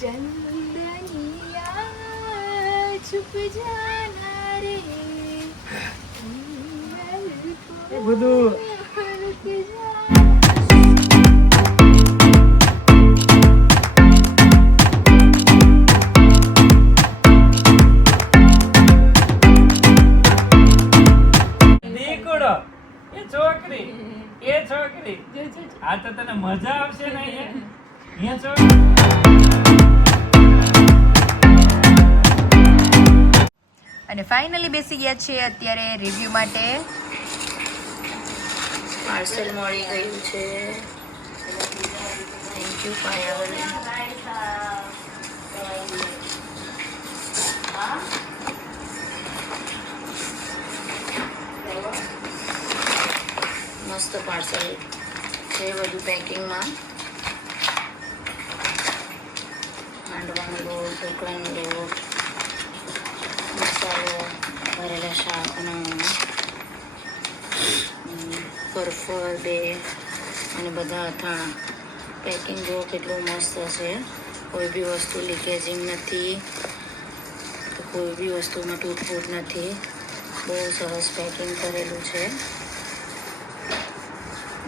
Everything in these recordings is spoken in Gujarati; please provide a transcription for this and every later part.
चंदनिया छुप जाना रे એ બધું દીકડો એ છોકરી આ તો તને મજા આવશે ને અહીંયા છોકરી અને ફાઇનલી બેસી ગયા છે અત્યારે રિવ્યુ માટે. પાર્સલ મળી ગયું છે. Thank you Payal. મસ્ત પાર્સલ છે બધું પેકિંગમાં. હાંડવાનો લોટ, ઢોકળાનો લોટ, મસાલો, ભરેલા શાકનો, ફરફર બે અને બધા અથાણા. પેકિંગ જો કેટલું મસ્ત છે. કોઈ બી વસ્તુ લીકેજિંગ નથી, તો કોઈ બી વસ્તુમાં તૂટફૂટ નથી. બહુ સરસ પેકિંગ કરેલું છે.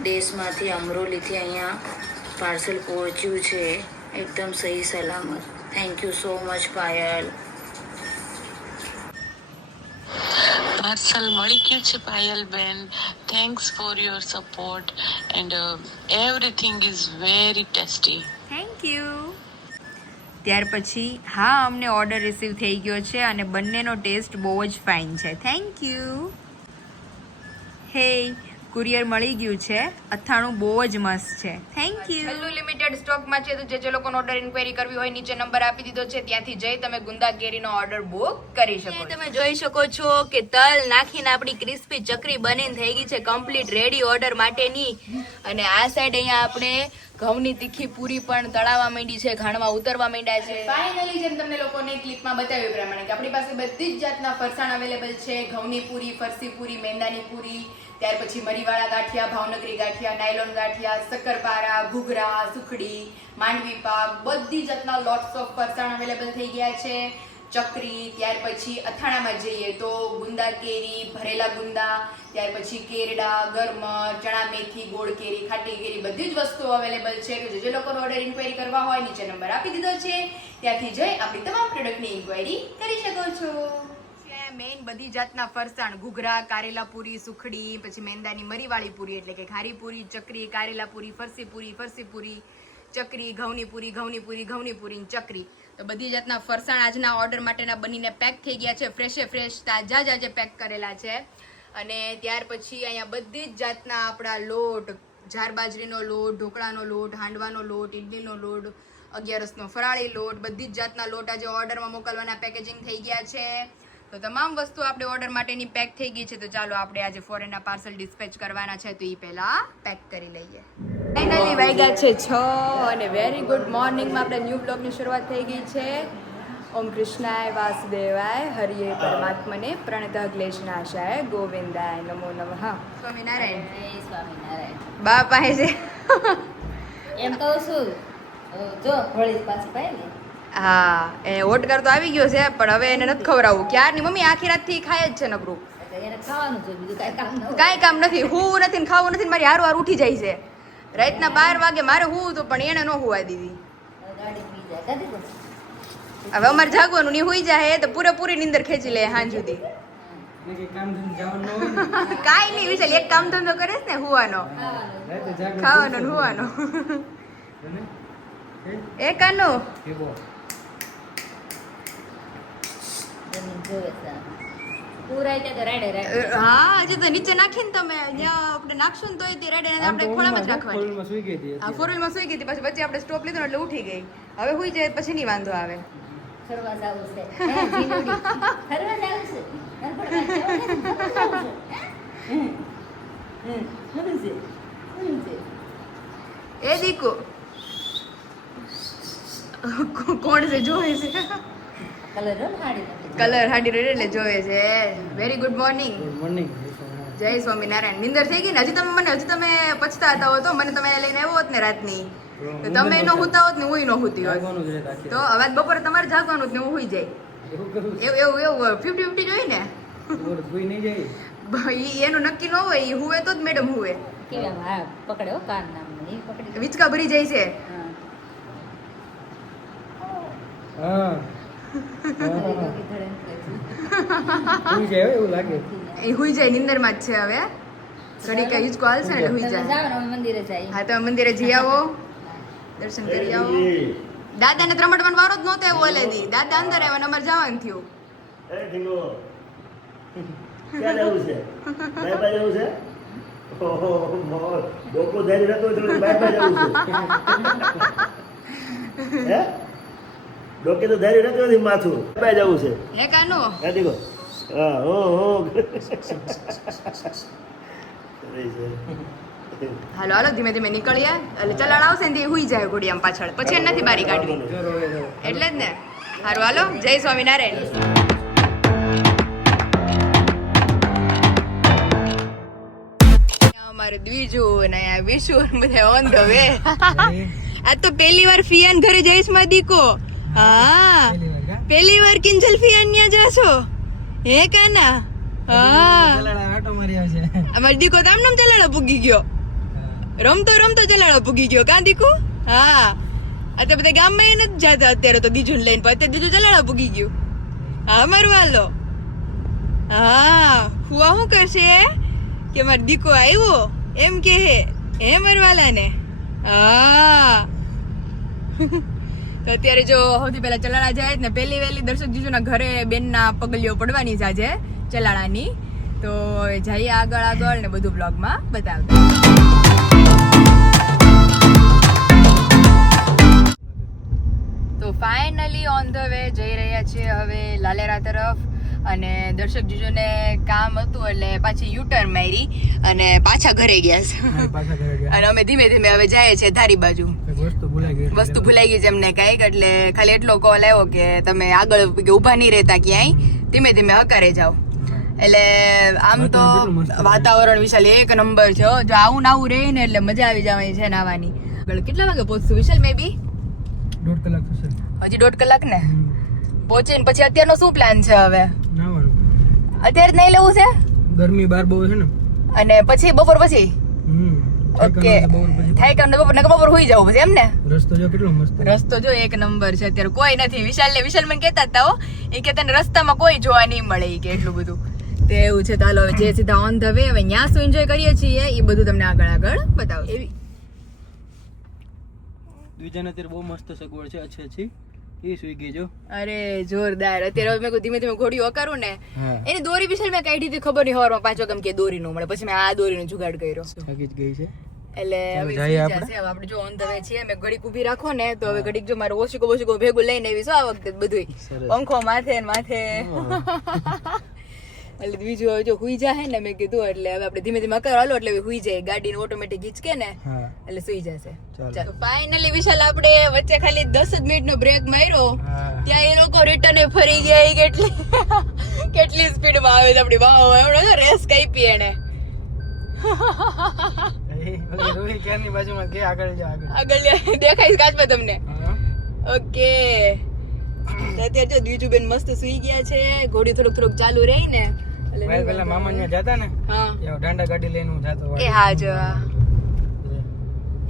દેશમાંથી અમરોલીથી અહીંયા પાર્સલ પહોંચ્યું છે એકદમ સહી સલામત. Thank you so much Payal. Parcel મળી ગયું છે પાયલ બેન. Thanks for your support and everything is very tasty. Thank you. ત્યાર પછી હા અમને ઓર્ડર રિસીવ થઈ ગયો છે અને બંનેનો ટેસ્ટ બહુ જ ફાઇન છે. Thank you. હે કુરિયર મળી ગયું છે. અથાણું બહુ જ મસ્ત છે. Thank you. છેલ્લું લિમિટેડ સ્ટોકમાં છે, તો જે લોકોનો ઓર્ડર ઇન્ક્વાયરી કરવી હોય નીચે નંબર આપી દીધો છે, ત્યાંથી જઈ તમે ગુંદા કેરીનો ઓર્ડર બુક કરી શકો. તમે જોઈ શકો છો કે તલ નાખીને આપણી ક્રિસ્પી ચકરી બનીને થઈ ગઈ છે કમ્પ્લીટ રેડી ઓર્ડર માટેની. અને આ સાઈડ અહીંયા આપણે ઘઉંની તીખી પૂરી પણ તળાવવા માંડી છે, ઘાણમાં ઉતરવા માંડ્યા છે. ફાઇનલી જેમ તમને લોકોને ક્લિપમાં બતાવ્યું પ્રમાણે કે આપણી પાસે બધી જ જાતના ફરસાણ અવેલેબલ છે. ઘઉંની પૂરી, ફરસી પૂરી, મેંદાની પૂરી, ત્યાર પછી મરીવાળા ગાંઠિયા, ભાવનગરી ગાંઠિયા, નાયલોન ગાંઠિયા, શક્કરપારા, ઘૂઘરા, સુખડી, માંડવી પાક, બધી જાતના લોટ્સ ઓફ ફરસાણ અવેલેબલ થઈ ગયા છે. ચકરી, ત્યાર પછી અથાણામાં જઈએ તો ગુંદા કેરી, ભરેલા ગુંદા, ત્યાર પછી કેરડા, ગરમર, ચણા મેથી, ગોળ કેરી, ખાટી કેરી, બધી જ વસ્તુઓ અવેલેબલ છે. કે જે લોકોનો ઓર્ડર ઇન્ક્વાયરી કરવા હોય નીચે નંબર આપી દીધો છે, ત્યાંથી જઈ આપણી તમામ પ્રોડક્ટની ઇન્ક્વાયરી કરી શકો છો. મેઇન બધી જાતના ફરસાણ ઘૂઘરા, કારેલા પૂરી, સુખડી, પછી મેંદાની મરીવાળી પૂરી એટલે કે ખારી પૂરી, ચકરી, કારેલા પૂરી, ફરસી પૂરી, ચકરી, ઘઉંની પૂરી, ઘઉંની પૂરી, ચકરી. તો બધી જાતના ફરસાણ આજના ઓર્ડર માટેના બનીને પેક થઈ ગયા છે. ફ્રેશે ફ્રેશ તાજા જ આજે પેક કરેલા છે. અને ત્યાર પછી અહીંયા બધી જ જાતના આપણા લોટ, જાર બાજરીનો લોટ, ઢોકળાનો લોટ, હાંડવાનો લોટ, ઇડલીનો લોટ, 11નો ફરાળી લોટ, બધી જ જાતના લોટ આજે ઓર્ડરમાં મોકલવાના પેકેજિંગ થઈ ગયા છે. તો તમામ વસ્તુ આપણે ઓર્ડર માટેની પેક થઈ ગઈ છે. તો ચાલો આપણે આજે ફોરેનના પાર્સલ ડિસ્પેચ કરવાના છે, તો એ પહેલા પેક કરી લઈએ. ફાઇનલી વાગ્યા છે 6 અને વેરી ગુડ મોર્નિંગમાં આપણે ન્યૂ બ્લોગની શરૂઆત થઈ ગઈ છે. ઓમ કૃષ્ણાય વાસુદેવાય હરિયે પરમાત્મને પ્રણતઃ ક્લેશનાશાય ગોવિંદાય નમો નમઃ. સ્વામિનારાયણ. બા પાસે છે એમ કહું છું જો વળી પાછી પાય ને. હા એ ઓટકર તો આવી ગયો છે, પણ હવે એને નથી ખવડાવવું. ક્યારની મમ્મી આખી રાતથી ખાય જ છે નકરું. એને ખાવાનું છે, બીજું કાંઈ કામ ન હોય. કાંઈ કામ નથી. હું નથી ને ખાવું નથી, મારી હારું ઉઠી જાય છે. રાતના 12 વાગે મારે હું તો પણ એને ન હુવા દીધી. ગાડી પી જાય ગાડી પર. હવે અમારે જાગવાનું ની હુઈ જાય તો પૂરેપૂરી નીંદર ખેંચી લે સાંજ સુધી. કાંઈ નહીં વિશાલ, એક કામ ધંધો કરે છે ને હુવાનો, ખાવાનો ને હુવાનો. એ કાનો જમીન જોવે છે પૂરાય ત્યાં તો રાડે રાડે. હા હજી તો નીચે નાખીને તમે જ્યાં આપણે નાખશું ને તોય તે રેડે આપણે ખોળામાં જ રાખવાની. હા ફોરવ્હીલમાં સુઈ ગઈ હતી, પછી વચ્ચે આપણે સ્ટોપ લીધો એટલે ઉઠી ગઈ. હવે હુઈ જાય પછી નહીં વાંધો આવે. ફરવા જાવું છે હે જીનુડી ફરવા જાવું છે એ દીકો કોણ છે જોવે છે? કલર હાડી રેડ એટલે જોવે છે. Very good morning. જય સ્વામિનારાયણ. નિંદર થઈ ગઈ ને? હજી તમે પછતાતા હો તો મને તમે લઈને આવ્યો હોત ને રાતની તો તમે એનો હુતા હોત ને હું નો હુતી હોત જાગવાનું જ રહે રાખી. તો હવે આજ બપોરે તમારે જાગવાનું જ ને હું હુઈ જાય એવું કરું છું. એવું એવું એવું 50-50 જોઈએ ને બપોરે સુઈ નહીં જાય. ઈ એનું નક્કી ન હોય ઈ હુવે તો જ મેડમ હુવે કેવા હા પકડે હો કાન નામ એ પકડી વિચકા ભરી જાય છે હા હા ગોગી ધડે સુઈ જાય હો, એવું લાગે. એ હુઈ જાય નિંદરમાં જ છે હવે ઘડી કઈ હિંચકો હાલશે ને એટલે હુઈ તમે જાય જાઓ ને અમે મંદિરે જાય હા તમે મંદિરે જઈ આવો દર્શન કરી આવો દાદાને ત્રમટવાનો વારો જ નહોતો આવ્યો ઓલેદી દાદા અંદર આવ્યા ને અમારે જવાનું થયું એ ઢીંગો ક્યાં જવું છે બાય જવું છે ઓહો ડોકો ધરી રહેતો હોય તો બાય જવું છે હે ડોકે તો ધરી રહેતો નથી માથું બાય જવું છે હે કાનો હે ઢીંગો હા હો હાલો હાલો ધીમે ધીમે નીકળીએ એટલે ચલાડ આવશે ને તે હુઈ જાય ઘોડિયામ પાછળ પછી એને નથી બારી કાઢવી એટલે જ ને હારું હાલો જય સ્વામિનારાયણ અમારે દ્વિજુ ને આ વિશુ ને બધા ઓન ધ વે આ તો પહેલી વાર ફિયાન ઘરે જઈશ માં દીકો હા પહેલી વાર કિંજલ ફિયાન ન્યા જાશો હે કાના હા અમાર દીકો તો આમ ચલાડો પૂગી ગયો રમતો રમતો ચલાડો પૂગી ગયો કાં દીકુ હા આ તો બધા ગામમાં એ નથી જતા અત્યારે તો દીજું લઈને પણ અત્યારે દીજું ચલાડો પૂગી ગયું હા મારું વાલો હા હુઆ શું કરશે કે મારો દીકો આવ્યો એમ કે હે મારવાલા ને હા તો અત્યારે જો સૌથી પહેલા ચલાડા જાય ને પહેલી વહેલી દર્શક જીજુના ઘરે બેનના પગલીઓ પડવાની છે આજે ચલાડાની તો જઈએ આગળ આગળ ને બધું બ્લોગમાં બતાવતા તો ફાઇનલી ઓન ધ વે જઈ રહ્યા છીએ હવે લાલેરા તરફ અને દર્શક જીજુને કામ હતું એટલે પાછી યુટર્ન મારી અને પાછા ઘરે ગયા છે અને અમે ધીમે ધીમે હવે જઈએ છીએ ધારી બાજુ વસ્તુ ભૂલાઈ ગઈ છે એમને કઈક એટલે ખાલી એટલો કોલ આવ્યો કે તમે આગળ ઊભા નહીં રહેતા ક્યાંય ધીમે ધીમે હકારે જાઓ એટલે આમ તો વાતાવરણ વિશાલ એક નંબર છે હો. જો આવું નાવું રહે ને એટલે મજા આવી જવાની છે નાવાની આગળ કેટલા વાગે પહોંચશું વિશાલ મે બી 1.5 કલાક થશે. હજી 1.5 કલાક ને પહોંચે ને પછી અત્યારનો શું પ્લાન છે હવે અત્યારે જ નહીં લેવું છે ગરમી બાર બહુ છે ને અને પછી બપોર પછી ઓકે થાય કામ બપોર હોઈ જવું પછી એમ ને રસ્તો જો કેટલો મસ્ત રસ્તો જો એક નંબર છે અત્યારે કોઈ નથી વિશાલ મને કહેતા હતા હો એ કે તને રસ્તામાં કોઈ જોવા નહીં મળે કે એટલું બધું તે એવું છે તો હાલો જે સીધા ઓન ધ વે હવે ત્યાં શું એન્જોય કરીએ છીએ એ બધું તમને આગળ આગળ બતાવું એવી દ્વિજાને અત્યારે બહુ મસ્ત સગવડ છે અચ્છી અચ્છી એ સુઈ ગઈ જો અરે જોરદાર અત્યારે મેં ધીમે ધીમે ઘોડીઓ કરું ને હા એની દોરી વિશે મેં કાઢી હતી ખબર નહીં હવારમાં 5 વાગે કે દોરી નો મળે પછી મેં આ દોરીનો જુગાડ કર્યો થાકી જ ગઈ છે એટલે હવે જઈએ સુઈ જશે. હવે આપણે જો ઓન ધ વે છીએ મેં ઘડીક ઊભી રાખો ને તો હવે ઘડીક જો મારું ઓશિકો ભેગું લઈને આવી આ વખતે બધું સરસ. પંખો માથે ને માથે એટલે બીજું હવે જો હુઈ જાય ને મેં કીધું એટલે હવે આપણે ધીમે ધીમે કરો હાલો એટલે હવે હુઈ જાય ગાડીને ઓટોમેટિક હિંચકે ને હા એટલે સુઈ જશે ચાલો. ચાલો ફાઇનલી વિશાલ આપણે વચ્ચે ખાલી 10 જ મિનિટનો બ્રેક માર્યો હા ત્યાં એ લોકો રિટર્ન ફરી ગયા ઈ કેટલી સ્પીડમાં આવે છે આપણી વાહ એવડો રેસ કાપી એને રોહી કેરની બાજુમાં કે આગળ જા આગળ આગળ દેખાય કાચમાં તમને હા ઓકે અત્યારે જો દ્વિજુબેન મસ્ત સુઈ ગયા છે ઘોડી થોડુંક ચાલુ રહી ને એટલે ભાઈ પેલા મામા ને જાતા ને હા એવો દાંડા ગાડી લઈને હું જાતો એ હા જો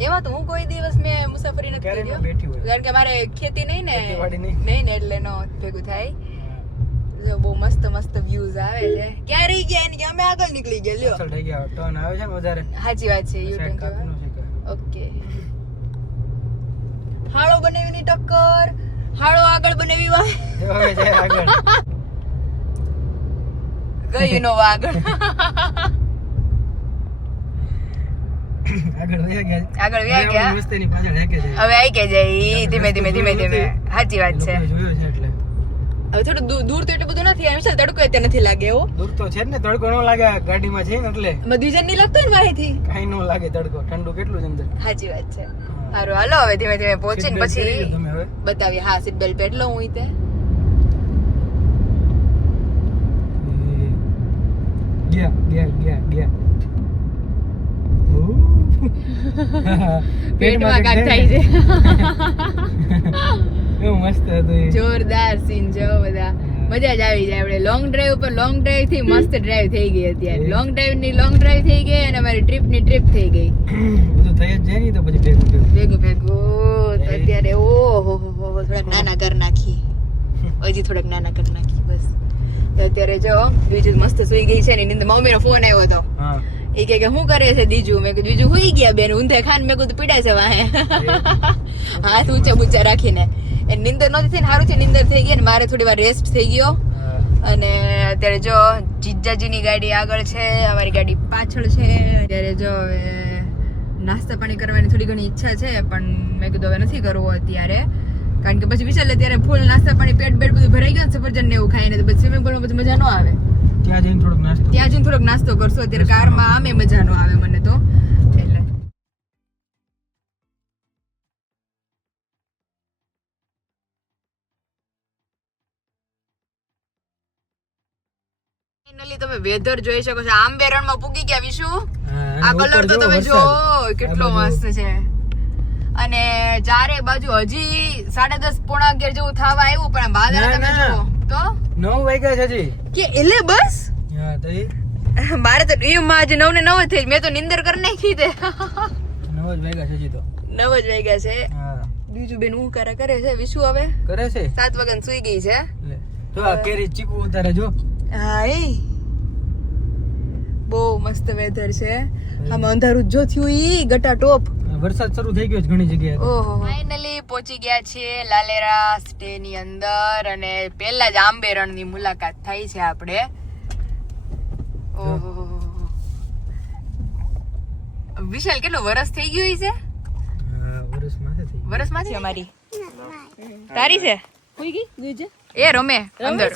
એમાં તો હું કોઈ દિવસ મેં મુસાફરી નથી ક્યારે કરી ન બેઠી હોય કારણ કે મારે ખેતી નહીં ને ખેતીવાડી નહીં. નહીં ને એટલે નો ભેગું થાય જો બહુ મસ્ત મસ્ત વ્યૂઝ આવે છે ક્યાં રહી ગયા એની કે અમે આગળ નીકળી ગયા લ્યો અસલ થઈ ગયા ટર્ન આવે છે ને વધારે સાચી વાત છે સાઈડ યુટ્યુબ કાપી નો શીખાય ઓકે હાળો બનાવીની ટક્કર હાળો આગળ બનાવી વાય જો હવે જાય આગળ ગયું નો આગળ આગળ વયા ગયા આગળ વ્યા ગયા મસ્તીની પાછળ હેકે જાય હવે આવી કે જાય ધીમે ધીમે સાચી વાત છે જોયો છે એટલે હવે થોડું દૂર તો એટલું બધું નથી વિશાલ તડકો અત્યારે નથી લાગે એવો દૂર તો છે જ ને તડકો ન લાગે આ ગાડીમાં છે ને એટલે દ્વિજન નહીં લાગતો ને માહિતી કાઈ ન લાગે તડકો ઠંડુ કેટલું છે અંદર સાચી વાત છે સારું હાલો હવે ધીમે ધીમે પહોંચીને Seat belt પહેરી પછી લો તમે હવે બતાવીએ હા સીટ બેલ્ટ પહેરલો હું તે ગયા ગયા ગયા ગયા ઓહ પેટમાં કાટ થાય છે. કેવું મસ્ત હતું એ. જોરદાર સીન જો બધા મજા જ આવી જાય. આપણે લોંગ ડ્રાઈવ પર લોંગ ડ્રાઈવ થી મસ્ત ડ્રાઈવ થઈ ગઈ અત્યારે. લોંગ ડ્રાઈવ ની લોંગ ડ્રાઈવ થઈ ગઈ અને અમારી ટ્રીપ ની ટ્રીપ થઈ ગઈ. બધું થઈ જ જાય ને તો પછી ભેગું ભેગું તો અત્યારે ઓહો થોડાક નાના કર નાખી, હજી થોડાક નાના કર નાખી બસ. તો અત્યારે જો બીજું મસ્ત સુઈ ગઈ છે ને એની અંદર મમ્મીનો ફોન આવ્યો હતો. હા એ કે શું કરે છે દીજુ? મેં કીધું દીજુ સુઈ ગયા બેન ઊંધે ખાન. મેં કીધું પીડાય છે વાહે હાથ ઊંચા બુચા રાખીને. એ નીંદર નહોતી થઈ ને સારું છે નીંદર થઈ ગઈ ને મારે થોડી વાર રેસ્ટ થઈ ગયો. અને અત્યારે જો જીજાજીની ગાડી આગળ છે, અમારી ગાડી પાછળ છે. અત્યારે જો હવે નાસ્તા પાણી કરવાની થોડી ઘણી ઈચ્છા છે પણ મેં કીધું હવે નથી કરવું અત્યારે, કારણ કે પછી વિચાર અત્યારે ફૂલ નાસ્તા પાણી પેટ બધું ભરાઈ ગયું સફરજન ને એવું ખાઈને તો પછી સ્વિમિંગ પુલમાં પછી મજા ન આવે. ત્યાં જઈને થોડોક નાસ્તો કરશો. અત્યારે કારમાં આમે મજા ન આવે મને તો. એટલે ફાઇનલી તમે વેધર જોઈ શકો છો. આંબેરણમાં પૂગી ગયા વિશુ. આ કલર તો તમે જો કેટલો મસ્ત છે. અને ચારે બાજુ હજી 10:30 પોણા 11 જેવું થવા આવ્યું પણ વાદળ તમે જુઓ તો 9 વાગ્યા છે હજી કે એટલે બસ. હા તો એ મારે તો એમાં આજે 9 ને 9 થઈ. મેં તો નિંદર કરી નાખી તે 9 જ વાગ્યા છે હજી તો. 9 જ વાગ્યા છે. હા બીજું બેન હું કરે છે વિશુ હવે કરે છે 7 વાગ્યા સુઈ ગઈ છે. તો આ કેરી ચીકુ ઉતારે જો. હા એ બહુ મસ્ત વેધર છે. આમાં અંધારું જો થયું ઈ ગટા ટોપ. વરસાદ શરૂ થઈ ગયો છે ઘણી જગ્યાએ. ઓહો ફાઇનલી પહોંચી ગયા છીએ લાલેરા સ્ટે ની અંદર અને પહેલા જ આંબેરણ ની મુલાકાત થઈ છે આપણે. ઓહો વિશાલ કેટલું વરસ થઈ ગયું છે? વરસ માંથી અમારી તારી છે એ રમે અંદર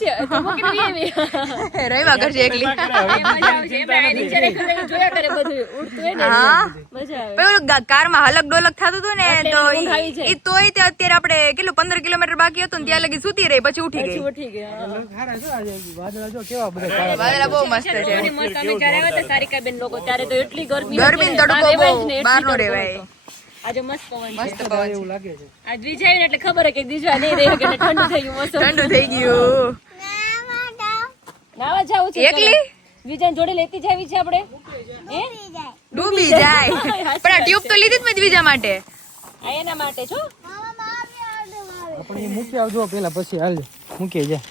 રહીવા કરશે એકલી. કારમાં હલક ડોલક થતું હતું ને તો ઈ તોય તે અત્યારે આપણે કેટલું 15 કિલોમીટર બાકી હતું ને ત્યાં લગી સુતી રહી પછી ઉઠી ગઈ. વાદળા બહુ મસ્ત છે. ગરમી તડકો બહુ બહાર નો રેવાય. આજે મસ્ત પવન મસ્ત પવન એવું લાગે છે. આજ વિજય એટલે ખબર કે દીજવા નહીં રહે કે ઠંડુ થઈ ગયું મોસમ. ઠંડુ થઈ ગયું. નાવા જાવું છે એકલી વિજય જોડે લેતી જાવી છે આપણે હે ડૂબી જાય પણ આ ટ્યુબ તો લીધી જ મેં બીજા માટે. આ એના માટે છો આપણે એ મૂકી આવજો પેલા પછી હાલ મૂકી જા.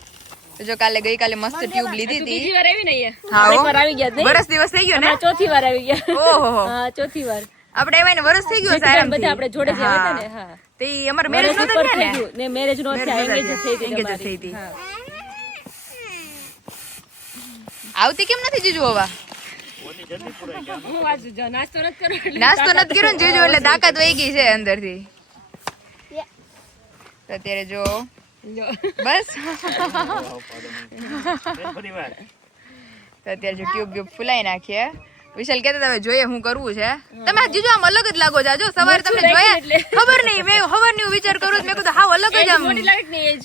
તો જો ગઈકાલે મસ્ત ટ્યુબ લીધી હતી. બીજી વાર આવી ને અહીંયા હા એકવાર આવી ગયા નહીં વરસ દિવસ થઈ ગયો ને. ચોથી વાર આવી ગયા. ઓહો હા ચોથી વાર આપણે એમાં વરસ થઈ ગયું સારા બધા આપણે જોડે જ આવ્યા હતા ને. હા તે અમાર મેરેજ નતો થયા ને. ને મેરેજ નો થયા એંગેજ થઈ ગઈ Engage થઈ હતી. આવતી કેમ નથી જીજુ હવા? હું આજ નાસ્તો નથી કર્યો એટલે નાસ્તો નથી કર્યો ને જીજુ એટલે તાકાત વહી ગઈ છે અંદરથી. તો અત્યારે જો બસ તો અત્યારે જો ટ્યુબ ફૂલાઈ નાખીએ. વિશાલ કહેતા હતા હવે જોઈએ શું કરવું છે. તમે જીજુ આમ અલગ જ લાગો છો. જો સવારે તમને જોયા ખબર નહીં મેં હવારનું વિચાર કરું મેં કીધું હાવ અલગ જ આમ મોટી લાગે ને એજ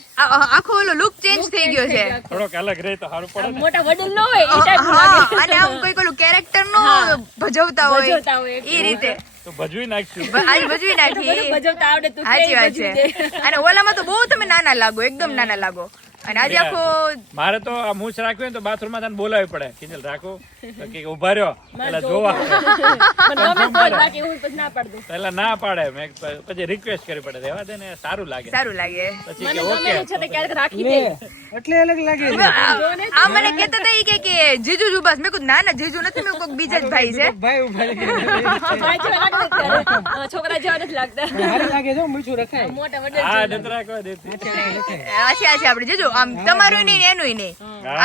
આખો ઓલો લુક ચેન્જ થઈ ગયો છે. થોડોક અલગ રહે તો સારું પડે. મોટા વડીલ ન હોય એ ટાઈપ હા અને આમ કોઈ ઓલું કેરેક્ટર નો ભજવતા હોય ભજવતા હોય એ રીતે તો ભજવી નાખશું. આજ ભજવી નાખી. ભજવતા આવડે તું સાચી વાત છે. અને ઓલામાં તો બહુ તમે નાના લાગો એકદમ નાના લાગો. અને આજે આખો મારે તો આ મૂછ રાખવી હોય તો બાથરૂમ માં તને બોલાવી પડે કિંજલ રાખો તો કે ઉભા રહ્યો પેલા જોવા બાકી હું પછી ના પાડું પેલા ના પાડે મેં પછી રિક્વેસ્ટ કરવી પડે રહેવા દે ને સારું લાગે સારું લાગે. પછી મને કે ગમે ઓકે છે તો ક્યારેક રાખી દે એટલે અલગ લાગે છે. આ મને કહેતા હતા ઈ કે જીજુ જ બસ. મેં કીધું ના ના જીજુ નથી મેં કોઈક બીજા જ ભાઈ છે. ભાઈ ઉભા રહે. ભાઈ જેવા લાગે છે ત્યારે. છોકરા જેવા નથી લાગતા હારે લાગે જો મીઠું રખાય. મોટા વડીલ હા ડત રાખવા દેતી આછી આપણે જીજુ આમ તમારું નહીં ને એનું નહીં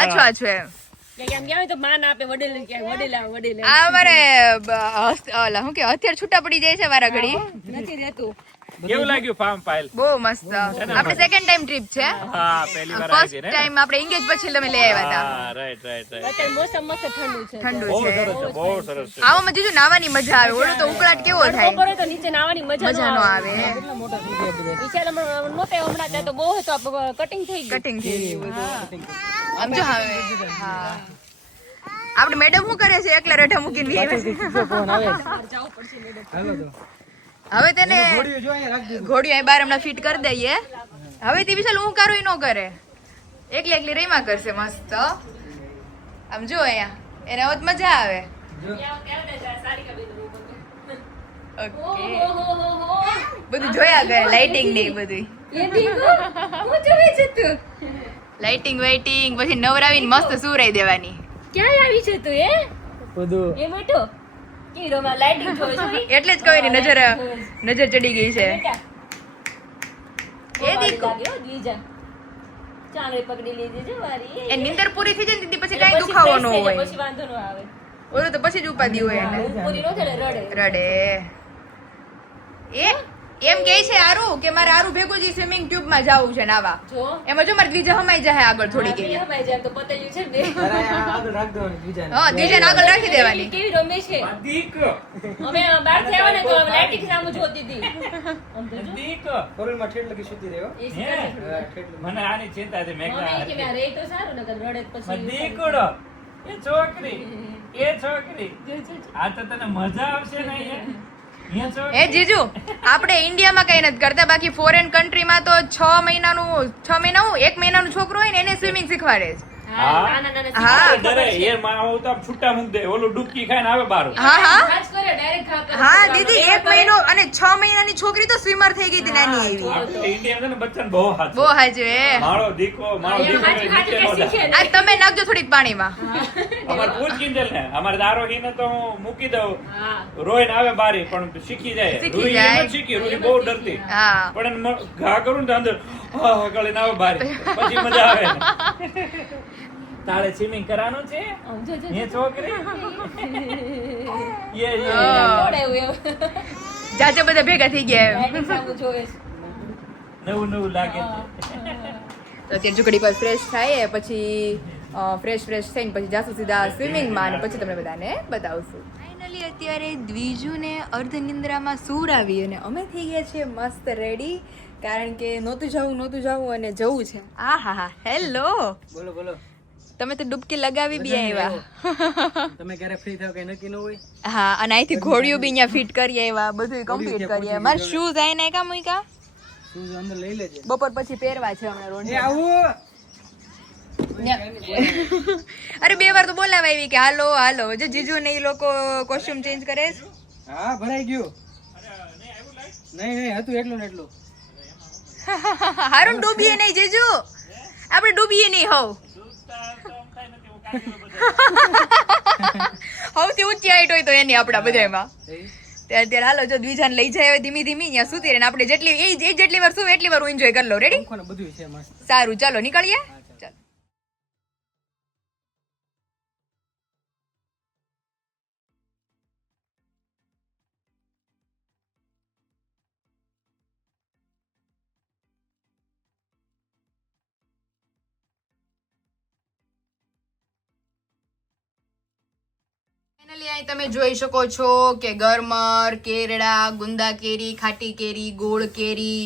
આછું આછું એમ. કે આમ ગયા હોય તો માન આપે વડીલ કે વડીલ આ અમારે ઓલા શું કે હથિયાર છૂટા પડી જાય છે વારા ઘડી. નથી રહેતું કેવું લાગ્યું ફાર્મ ફાઇલ બહુ મસ્ત. આપણે સેકન્ડ ટાઈમ ટ્રીપ છે. હા પહેલી વાર આવી ફર્સ્ટ હતી ને ટાઈમ આપણે એંગેજ પછી તમે લઈ આવ્યા હતા. હા રાઈટ રાઈટ રાઈટ અત્યારે મોસમ મસ્ત ઠંડુ છે ઠંડુ બહુ છે. સરસ છે બહુ સરસ છે આવામાં જીજુ નાવાની મજા આવે. ઓલું તો ઉકળાટ કેવો થાય બપોરે તો નીચે નાવાની મજા મજા નો આવે. વિચાર નહોતા હમણાં ત્યાં તો બહુ હતો કટિંગ થઈ ગયું કટિંગ થઈ ગયું બધું. આમ જો હવે હા આપણે મેડમ શું કરે છે એકલા રેઠા મૂકીને પાછળથી સીધો ફોન આવે છે. હાલો તો હવે તેને ઘોડીઓ જો અહીંયા રાખી દીધું. ઘોડી અહીં બાર હમણાં ફિટ કરી દઈએ. હવે તે વિશાલ હું કરું ઈ ન કરે, એકલી એકલી રહીમાં કરશે મસ્ત. આમ જો અહીંયા એને હવે તો મજા આવે. જો ઓકે બધું જોયા કરે, લાઇટિંગ ને ઈ બધું. લાઇટિંગ વાઇટિંગ પછી નવરાવીને મસ્ત સુરાઈ દેવાની. ક્યાં આવી છે તું એ બધું એ બેટો હીરોમાં લાઇટિંગ જોઈ છો એટલે જ કહ્યું ને નજર ચડી ગઈ છે. એ દીકો દ્વિજા ચાંગળી પકડી લીધી છે મારી એ નીંદર પૂરી થઈ જાય ને તેથી પછી કાંઈ દુખાવો ન હોય. પછી વાંધો ન આવે ઓલું તો પછી જ ઉપાધિ હોય એને. પૂરી નો થાય રડે રડે. એ એમ કહે છે આરુ કે મારે આરુ ભેગું જ સ્વિમિંગ ટ્યુબ માં જવું છે નાવા. જો એમાં જો મારે દ્વિજા હમાઈ જાય આગળ થોડી કેવી કેવી. હમાઈ જાય એમ તો પતંગ છે ને તારે અહીંયા આગળ રાખ દેવાની બીજાને. હા દ્વિજાને આગળ રાખી દેવાની. કેવી રમે છે દીકો અમે બહાર થી આવ્યા ને તો લાઇટિંગ સામે જોતી હતી આમ તો જો દીકો કોરલમાં ઠેઠ લગી સુતી રહ્યો. એ સીધા છે હા, ઠેઠ લગી. મને આની ચિંતા છે મેં મમ્મી કે મેં રે તો સારું ને રડે તો પછી દીકડો એ છોકરી જો, જો, જો. આ તો તને મજા આવશે ને અહીંયા એ જીજુ આપણે ઇન્ડિયામાં કઈ નથી કરતા, બાકી ફોરેન કન્ટ્રીમાં તો 6 મહિનાનું 1 મહિનાનું છોકરો હોય ને એને સ્વિમિંગ શીખવાડે છે. હા નાના નાના હા. ડરે એ માં હું તો આમ છૂટા મૂક દે ઓલું ડૂબકી ખાઈને આવે બાર હા હા ખાસ કરે ડાયરેક્ટ ખા કરે હા દીદી 1 મહિનો અને 6 મહિનાની છોકરી તો સ્વિમર થઈ ગઈ હતી નાની એવી. આપણે ઇન્ડિયા છે ને બચ્ચાને બહુ હાથ બહુ હાજુ એ મારો દીકો હાચું હાચું કે શીખે આ તમે નાખજો થોડીક પાણીમાં. અમાર પૂછ કિંજલ ને અમારે આરોહીને તો હું મૂકી દઉં હા રોઈને આવે બારી પણ શીખી જાય. શીખી રૂહી જાય. એમ જ શીખી રૂહી બહુ ડરતી હા પણ એને ઘા કરું ને તો અંદર હા કરીને આવે બારી પછી મજા આવે તારે સ્વિમિંગ કરવાનું છે આમ જો જો એ છોકરી યે ઓડે એવું જાજા બધા ભેગા થઈ ગયા એમ. લાઇટિંગ સામે જોવે છે નવું નવું લાગે છે તો અત્યારે જો ઘડી પર ફ્રેશ થાય પછી ફ્રેશ થઈને પછી જાશું સીધા સ્વિમિંગમાં અને પછી તમને બધાને બતાવશું. ફાઇનલી અત્યારે દ્વિજુને અર્ધ નિંદ્રામાં સૂર આવી અને અમે થઈ ગયા છીએ મસ્ત રેડી, કારણ કે નહોતું જવું અને જવું છે. આ હા હા હેલો, બોલો બોલો. તમે તો ડૂબકી લગાવી બી આવ્યા. તમે ક્યારે ફ્રી થાવ કઈ નક્કી ન હોય. હા અને અહીંથી ઘોડીઓ બી અહીંયા ફિટ કરી આવ્યા, બધું કમ્પ્લીટ કરી આવ્યા. મારા શૂઝ આઈને કા મૂક્યા, તું અંદર લઈ લેજે. બપોર પછી પહેરવા છે હમણાં રોડ. એ આવું અરે 2 વાર તો બોલાવા આવી કે હાલો હાલો, જે જીજુ ને ઈ લોકો કોસ્ટ્યુમ ચેન્જ કરે છે. હા ભરાઈ ગયું. નહીં હતું એટલું ને એટલું. હારું ડૂબીએ નહીં જીજુ, આપણે ડૂબીએ નહીં હોવ. સૌથી ઊંચી હાઈટ હોય તો એની આપણા બધામાં. ત્યારે હાલો જો દ્વિજાને લઈ જાય ધીમી અહીંયા સુતી રહે ને આપણે જેટલી વાર સુવે એટલી વાર હું એન્જોય કરી લઉં. રેડી? પંખો ને બધું છે મસ્ત. સારું ચાલો નીકળીએ. ચાલો. ફાઇનલી અહીં તમે જોઈ શકો છો કે ગરમર, કેરડા, ગુંદા કેરી, ખાટી કેરી, ગોળ કેરી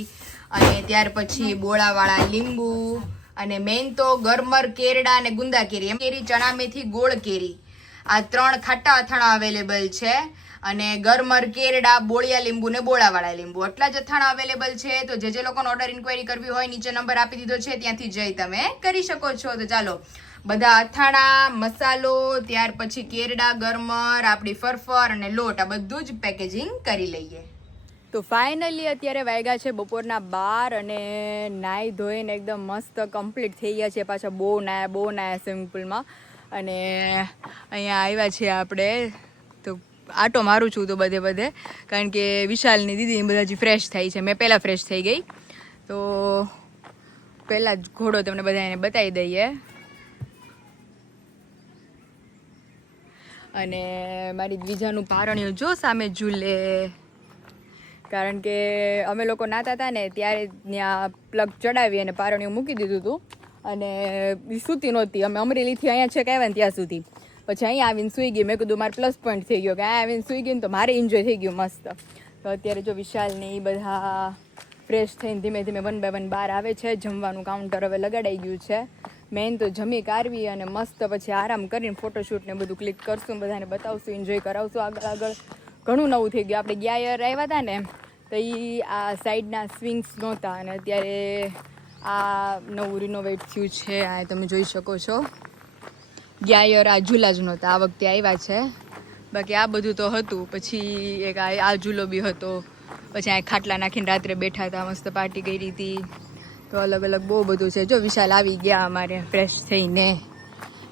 અને ત્યાર પછી બોળાવાળા લીંબુ અને મેઇન તો ગરમર, કેરડા અને ગુંદા કેરી. એમ કેરી, ચણા મેથી, ગોળ કેરી આ 3 ખાટા અથાણા અવેલેબલ છે અને ગરમર, કેરડા, બોળિયા લીંબુ ને બોળાવાળા લીંબુ આટલા જ અથાણા અવેલેબલ છે. તો જે લોકોને ઓર્ડર ઇન્ક્વાયરી કરવી હોય નીચે નંબર આપી દીધો છે, ત્યાંથી જઈ તમે કરી શકો છો. તો ચાલો બધા અથાણા, મસાલો, ત્યાર પછી કેરડા, ગરમર, આપણી ફરફર અને લોટ આ બધું જ પેકેજિંગ કરી લઈએ. તો ફાઇનલી અત્યારે વાગ્યા છે બપોરના 12 અને નાહી ધોઈને એકદમ મસ્ત કમ્પ્લીટ થઈ ગયા છે. પાછા બહુ નાયા સ્વિમિંગ પુલમાં અને અહીંયા આવ્યા છીએ આપણે. તો આટો મારું છું તો બધે કારણ કે વિશાલની દીદી બધા હજી ફ્રેશ થઈ છે. મેં પહેલાં ફ્રેશ થઈ ગઈ તો પહેલાં જ ઘોડો તમને બધાને બતાવી દઈએ. અને મારી દ્વિજાનું પારણિયું જો સામે ઝૂલે, કારણ કે અમે લોકો નાતા હતા ને ત્યારે ત્યાં પ્લગ ચડાવી અને પારણિયું મૂકી દીધું હતું અને સૂતી નહોતી. અમે અમરેલીથી અહીંયા છેક આવ્યા ને ત્યાં સુધી, પછી અહીંયા આવીને સૂઈ ગઈ. મેં કીધું મારે પ્લસ પોઈન્ટ થઈ ગયો કે અહીંયા આવીને સૂઈ ગઈ ને તો મારે એન્જોય થઈ ગયું મસ્ત. તો અત્યારે જો વિશાલને એ બધા ફ્રેશ થઈને ધીમે 1 by 1 બહાર આવે છે. જમવાનું કાઉન્ટર હવે લગાડાઈ ગયું છે મેન તો જમી કારવી અને મસ્ત પછી આરામ કરીને ફોટોશૂટ ને બધું ક્લિક કરશું, બધાને બતાવશું, એન્જોય કરાવશું. આગળ ઘણું નવું થઈ ગયું. આપણે ગયા યર આવ્યા હતા ને તો એ આ સાઈડના સ્વિંગ્સ નહોતા અને અત્યારે આ નવું રિનોવેટ થયું છે. આ તમે જોઈ શકો છો. ગયા યર આ ઝૂલા જ નહોતા, આ વખતે આવ્યા છે. બાકી આ બધું તો હતું. પછી એક આ ઝૂલો બી હતો. પછી આ ખાટલા નાખીને રાત્રે બેઠા હતા, મસ્ત પાર્ટી કરી હતી. તો અલગ અલગ બહુ બધું છે. જો વિશાલ આવી ગયા અમારે ફ્રેશ થઈને.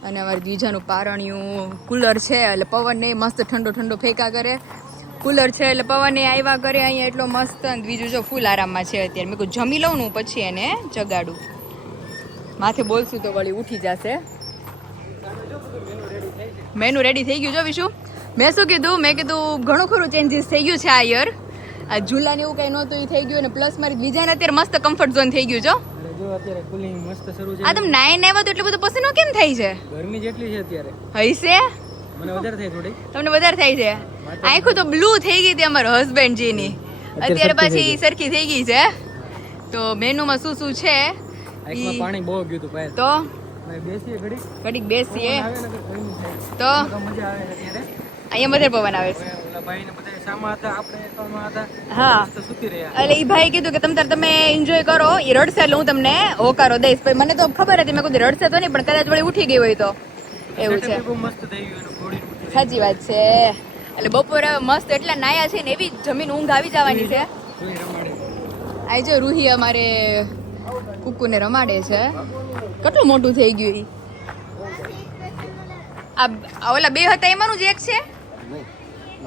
અને અમારે બીજાનું પારણિયું કુલર છે એટલે પવન મસ્ત ઠંડો ઠંડો ફેંકા કરે. કુલર છે એટલે પવન આવ્યા કરે અહીંયા એટલો મસ્ત. અને બીજું જો ફૂલ આરામમાં છે અત્યારે. મેં કહું જમી લઉં ને પછી એને જગાડું. માથે બોલશું તો વળી ઉઠી જશે. મેનુ રેડી થઈ ગયું જો વિશુ. મેં શું કીધું, મેં કીધું ઘણું ખરું ચેન્જીસ થઈ ગયું છે આ યર. આ ઝૂલાને એવું કંઈ નહોતું એ થઈ ગયું. અને પ્લસ મારી બીજાને અત્યારે મસ્ત કમ્ફર્ટ ઝોન થઈ ગયું છો. જો અત્યારે કુલિંગ મસ્ત શરૂ છે. આ તમે નાઈને આવ્યા તો એટલું બધું પસીનો કેમ થાય છે? ગરમી જેટલી છે અત્યારે. હૈસે મને વધારે થાય થોડી. તમને વધારે થાય છે? આંખો તો બ્લુ થઈ ગઈ હતી અમારા હસબન્ડજીની. અત્યારે પાછી સરખી થઈ ગઈ છે. તો મેનુમાં શું શું છે આંખમાં પાણી બહુ ગયું હતું પાયલ. તો બેસીએ ઘડીક બેસીએ આવે ને ગરમી થાય તો તો મજા આવે અત્યારે. અહીંયા વધારે પવન આવે છે. ઓલા ભાઈને બધા સામા હતા, આપણે એકમાં હતા. હા તો સુતી રહ્યા. એટલે એ ભાઈ કીધું કે તમે એન્જોય કરો. એ રડશે એટલે હું તમને હોકારો દઈશ. પછી મને તો ખબર હતી, મેં કીધું રડશે તો નહીં, પણ કદાચ વળી ઉઠી ગઈ હોય તો એવું છે. બહુ મસ્ત થઈ ગયું એનું ઘોડી. સાચી વાત છે. એટલે બપોરે મસ્ત એટલા નાયા છે ને એવી જમીન ઊંઘ આવી જવાની છે. આ જો રૂહી અમારે કુકુને રમાડે છે. કેટલું મોટું થઈ ગયું ઈ. આ ઓલા બે હતા એમાંનું જ એક છે.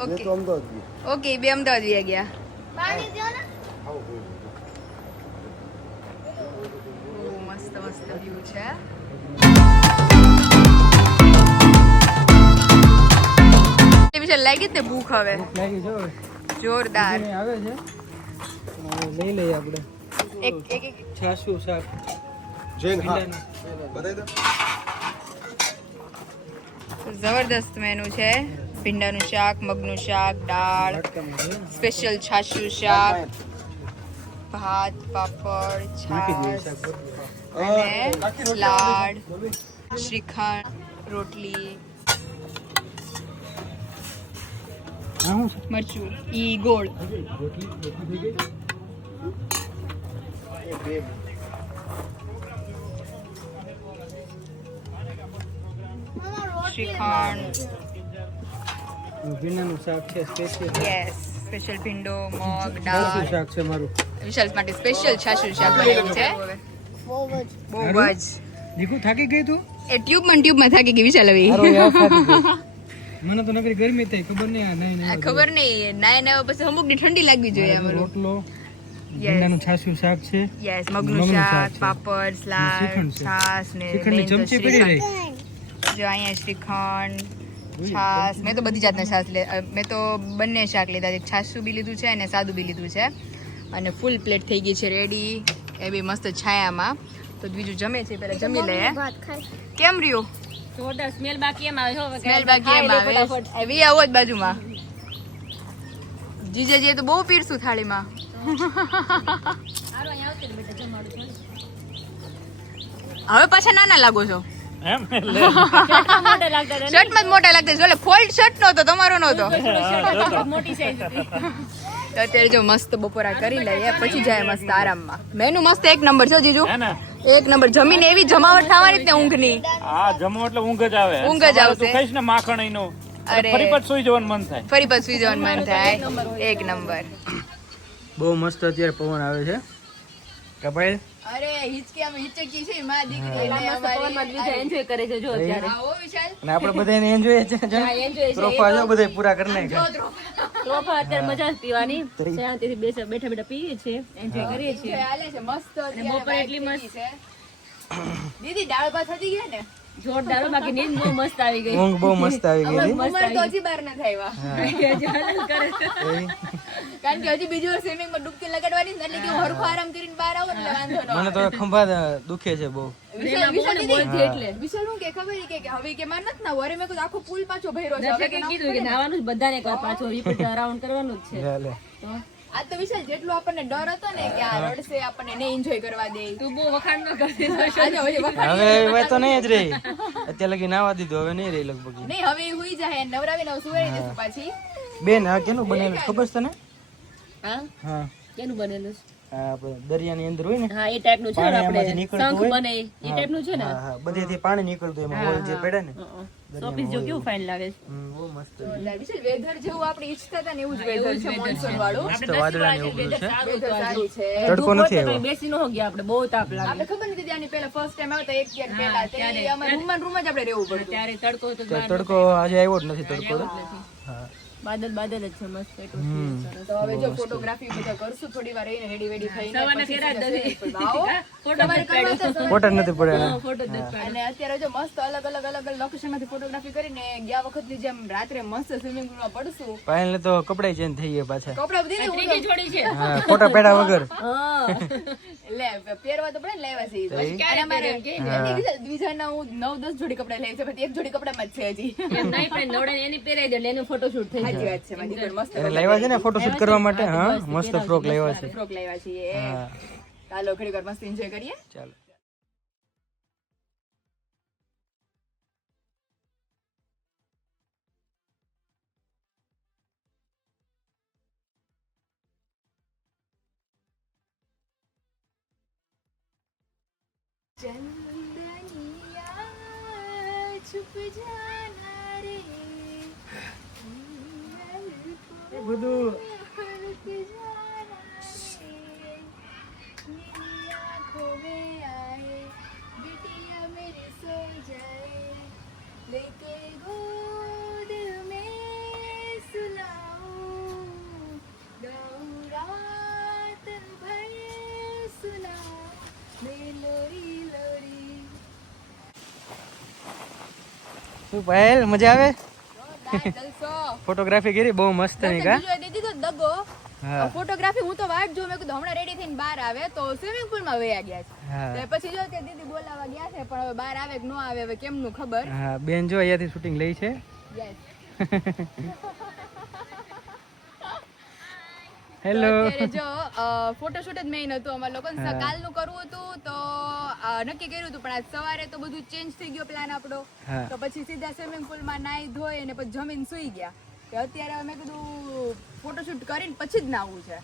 ઓકે ઓકે, બે અમદાવાદ વ્યા ગયા. મસ્ત મસ્ત વ્યૂ છે. વિશાલ લાગી જ ને ભૂખ હવે લાગી જો જોરદાર. આવે છે. લઈ લઈએ આપણે એક એક એક છાશું શાક. જબરદસ્ત મેનુ છે. ભીંડાનું શાક, મગનું શાક, દાળ, સ્પેશિયલ છાશું શાક, ભાત, પાપડ, છાશ અને સલાડ, શ્રીખંડ, રોટલી, મરચું, ઈ ગોળ. શ્રીખંડ, ભીંડાનું શાક છે સ્પેશિયલ. યસ, સ્પેશિયલ ભીંડો, મગ, છાશું દાળ. શાક છે મારું. વિશાલ માટે સ્પેશિયલ છાશું શાક બનાવ્યું છે. બહુ જ. દીકુ થાકી ગઈ તું? એ ટ્યુબમાં થાકી ગઈ વિશાલ હવે. હારો યાર થાકી ગઈ. મને તો નકરી ગરમી થઈ ખબર નહીં. આ નહીં આ ખબર નહીં નાય નાય પછી અમુકની ઠંડી લાગવી જોઈએ અમારું. રોટલો, ભીંડાનું છાશું શાક છે. યસ, મગનું શાક, પાપડ, સલાડ, શ્રીખંડ છે. છાશ ને શ્રીખંડની main તો ચમચી પડી રહી. શ્રીખંડ. જો અહીંયા શ્રીખંડ, છાશ. મેં તો બધી જાતના છાશ મેં તો બંને શાક લીધા છે. છાશું બી લીધું છે અને સાદું બી લીધું છે. અને ફૂલ પ્લેટ થઈ ગઈ છે રેડી. એ બી મસ્ત છાયામાં. તો બીજું જમે છે પેલા જમી લે. કેમ રહ્યું? જોરદાર સ્મેલ બાકી એમ આવે. સ્મેલ બાકી એમ આવે. એવી આવો જ બાજુમાં. જીજાજી તો બહુ પીરસું થાળીમાં. હવે પાછા નાના લાગો છો. એમ એટલે મોટા લાગતા હતા શર્ટમાં જ મોટા લાગતા છે. ફોલ્ડ શર્ટ નહોતો તમારો નહોતો. મોટી સાઈઝ હતી. તો અત્યારે જો મસ્ત બપોરા કરી લઈએ પછી જાય મસ્ત આરામમાં. મેનુ મસ્ત એક નંબર છે જીજુ. હે ને એક નંબર. જમીને એવી જમાવટ થવાની જ ને ઊંઘની. આ જમો એટલે ઊંઘ જ આવે. ઊંઘ જ સવારે આવશે. તું ખાઈશ ને માખણ એનું અરે. ફરી પાછું સુઈ જવાનું મન થાય. ફરી પાછું સુઈ જવાનું મન થાય. એક નંબર. બહુ મસ્ત અત્યારે પવન આવે છે. કપાઈ અરે હિચકી આમ હિચકી છે માં દીકરી મસ્ત પવનમાં બીજા એન્જોય કરે છે જો અત્યારે. આવો વિશાલ. અને આપણે બધાને એન્જોય છે. એન્જોય છે. પ્રોપા જો બધા પૂરા કરી નાખ્યા. ત્રોફા અત્યારે મજા જ પીવાની. શાંતિથી બેઠા બેઠા પીએ છીએ, એન્જોય કરીએ છીએ. હાલે છે મસ્ત. અને બપોરે એટલી મસ્ત છે. દીદી દાળ ભાત હતી ગયા ને? જોરદાર. બાકી નીંદ બહુ મસ્ત આવી ગઈ. ઊંઘ બહુ મસ્ત આવી ગઈ હતી. ઉંમર તો હજી બહાર ના થાય. કારણ કે હજી બીજું સ્વિમિંગ માં ડૂબકી લગાડવાની છે, એટલે કે હું હરખો આરામ કરીને બહાર આવું એટલે વાંધો ન મને તો ખંભા દુખે છે બહુ. વિશાલ શું કે ખબર છે કે હવે કે માર નથી ના વરે મેં કીધું આખો પુલ પાછો ભર્યો છે. હવે દર્શકે કીધું કે નાવાનું જ બધાને એકવાર પાછું રિપીટ રાઉન્ડ કરવાનું જ છે. લે. આ તો વિશાલ જેટલો આપણને ડર હતો ને કે આ રડશે આપણને નહીં એન્જોય કરવા દે તું બહુ વખાણ ન કરતી આજે હવે વખાણ હવે હવે તો નહીં જ રહી અત્યારે લગી નાવા દીધું હવે નહીં રહી લગભગ નહીં હવે એ હુઈ જાય નવરાવીને હવે સુવાઈ દેશું પાછી બેન આ કેનું બનેલું ખબર છે તને હા હા કેનું બનેલું છે? આ આપણે દરિયાની અંદર હોય ને હા એ ટાઈપનું છે ને પાણી આપણે આમાંથી નીકળતું શંખ હોય. બને એ ટાઈપનું છે ને હા હા બધેથી પાણી નીકળતું એમાં હોલ જે પડે ને શોપીસ જો કેવું ફાઇન લાગે છે બહુ મસ્ત વિશાલ વેધર જેવું આપણે ઈચ્છતા હતા ને એવું જ વેધર છે મોન્સૂન વાળું મસ્ત વાદળા ને એવું બધું છે વેધર સારું છે તડકો નથી આવ્યો બેસી ન ગયા આપણે બહુ તાપ લાગે આપણે ખબર નથી ત્યાંની પહેલા ફર્સ્ટ ટાઈમ આવ્યો તો એક યર પહેલા તે અમારે રૂમ જ આપણે રહેવું પડતું ત્યારે તડકો તો તો તડકો આજે આવ્યો જ નથી તડકો હા બાદલ બાદલ જ છે મસ્ત એટલું સરસ. તો હવે જો ફોટોગ્રાફી બધા કરશું થોડી વાર રહીને રેડી વેડી થઈને સવારના પછી ફેરા જ સીધા નથી. swimming pool માં આવો. ફોટો તમારે કરવા હોય તો સવારે ફોટા નથી પડ્યા હા, ફોટો જ નથી પાડ્યો. અને અત્યારે જો મસ્ત અલગ લોકેશન માંથી ફોટોગ્રાફી કરીને ગયા વખતની જેમ રાત્રે મસ્ત સ્વિમિંગ પુલ માં પડશું પાયલ ને તો કપડાય ચેન્જ થઈ ગયા પાછા કપડા બધી ત્રીજી જોડી છે હા ફોટા પેડા વગર હા લે પહેરવા તો પડે ને લેવા છે ઈ તો. અને અમારે દ્વિજાના હું 9-10 જોડી કપડા લઈ છે પણ એક જોડી કપડામાં જ છે હજી એમ નહીં પણ નવડાને એની પહેરાઈ દે એટલે એનું ફોટોશૂટ થઈ સાચી જાય વાત છે મારી દીકરી મસ્ત એને લાવ્યા છે ને ફોટોશૂટ કરવા માટે હા મસ્ત ફ્રોક લાવ્યા છે ફ્રોક લાવ્યા છીએ હા ચાલો ઘડી વાર મસ્ત એન્જોય કરીએ ચાલો બધું लेके गोद में सुलाऊं गाऊं रात भर सुनाऊं मैं लोरी लोरी શું પાયલ મજા આવે જલસો ફોટોગ્રાફી કરી બહુ મસ્ત ની કા બીજો દીદી તો દગો હા ફોટોગ્રાફી હું તો વાટ જોઉં મેં કીધું હમણાં રેડી થઈને બહાર આવે તો સ્વિમિંગ પુલ માં વયા ગયા છે હા તો પછી જો તે દીદી બોલાવા ગયા છે પણ હવે બહાર આવે કે ન આવે હવે કેમનું ખબર હા બેન જો અહીંયાથી શૂટિંગ લઈ છે યસ હેલો અત્યારે જો ફોટોશૂટ જ મેઇન હતું અમારા લોકોને કાલનું કરવું હતું તો નક્કી કર્યું હતું પણ આજ સવારે તો બધું ચેન્જ થઈ ગયો પ્લાન આપણો હા તો પછી સીધા સ્વિમિંગ પુલ માં નાઈ ધોઈ અને પછી જમીન સુઈ ગયા કે અત્યારે મેં કીધું ફોટોશૂટ કરીને પછી જ નાવું છે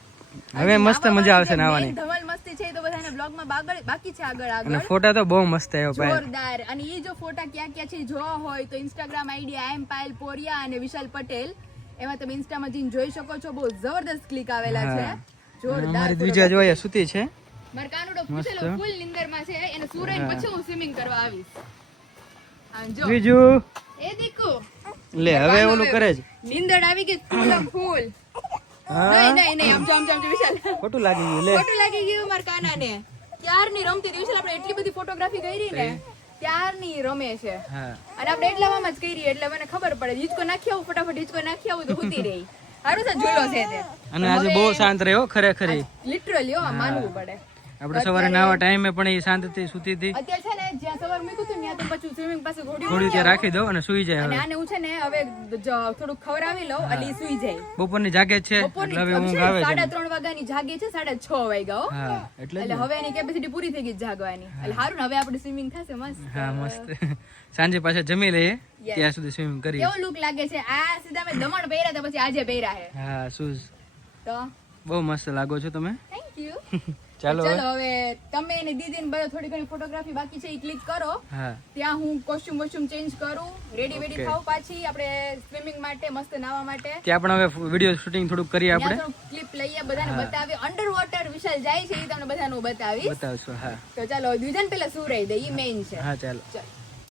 હવે મસ્ત મજા આવશે નાવાની ધમાલ મસ્તી છે એ તો બધાને બ્લોગમાં બાકી છે આગળ અને આગળ ફોટા તો બહુ મસ્ત આવ્યો પાયલ જોરદાર અને એ જો ફોટા ક્યાં ક્યાં છે જોવા હોય તો ઇન્સ્ટાગ્રામ આઈડી આઈ એમ પાયલ પોરિયા અને વિશાલ પટેલ એમાં તમે ઇન્સ્ટામાં જઈને જોઈ શકો છો બહુ જબરદસ્ત ક્લિક આવેલા છે જોરદાર અમારી દ્વિજા જોઈએ સુતી છે માર કાનુડો પૂછેલો ફૂલ નિંદરમાં છે એને સુરાઈને પછી હું સ્વિમિંગ કરવા આવીશ આમ જો બીજું એ દીકુ લે હવે ઓલું કરે છે નિંદર આવી ગઈ ફૂલ હા નહીં આમ જો વિશાલ ખોટું લાગી ગયું લે ખોટું લાગી ગયું માર કાનાને ક્યારની રમતી હતી વિશાલ આપણે એટલી બધી ફોટોગ્રાફી કરી ને ત્યારની રમે છે હા અને આપણે એટલામાં જ કરી એટલે મને ખબર પડે હિંચકો નાખી આવું ફટાફટ હિંચકો નાખી આવું તો હુતી રહી સારું છે ઝૂલો છે તે અને આજે બહુ શાંત રહ્યો ખરેખર લિટરલી હો માનવું પડે આપણે સવારે નાવા ટાઈમે પણ એ શાંતિથી સુતી હતી અત્યારે છે ને જ્યાં સવાર મૂક્યું હતું ત્યાં તો પછી સ્વિમિંગ પાસે થોડી ત્યાં રાખી દો અને સુઈ જાય અને હવે આને હું છે ને હવે થોડુંક ખવડાવી લઉં એટલે ઈ સુઈ જાય બપોરની જાગે જ છે એટલે હવે ઊંઘ આવે છે 3:30 વાગ્યાની જાગે છે 6:30 વાગ્યા હો હા એટલે જ એટલે હવે એની કેપેસિટી પૂરી થઈ ગઈ છે જાગવાની એટલે સારું ને હવે આપણે સ્વિમિંગ થશે મસ્ત હા મસ્ત સાંજે પાછા જમી લઈએ ત્યાં સુધી સ્વિમિંગ કરીએ કેવો લુક લાગે છે આ સીધા મેં દમણ પહેર્યા હતા પછી આજે પહેર્યા છે હા શૂઝ તો બહુ મસ્ત લાગો છો તમે થેન્ક યુ ચાલો હવે. ચલો હવે તમે અને દીદી ને બધા થોડી ઘણી ફોટોગ્રાફી બાકી છે એ ક્લિક કરો હા ત્યાં હું કોસ્ટ્યુમ વોસ્ટ્યુમ ચેન્જ કરું રેડી વેડી થાવ પાછી આપણે સ્વિમિંગ માટે મસ્ત નાવા માટે ત્યાં પણ હવે વિડીયો શૂટિંગ થોડુંક કરીએ આપણે ત્યાં થોડું ક્લિપ લઈએ બધાને બતાવીએ અંડર વોટર વિશાલ જાય છે એ તમને બધાનું બતાવીશ બતાવશો હા તો ચાલો દ્વિજન પેલા શું રહી દે ઈ મેઇન છે હા ચાલો ચાલો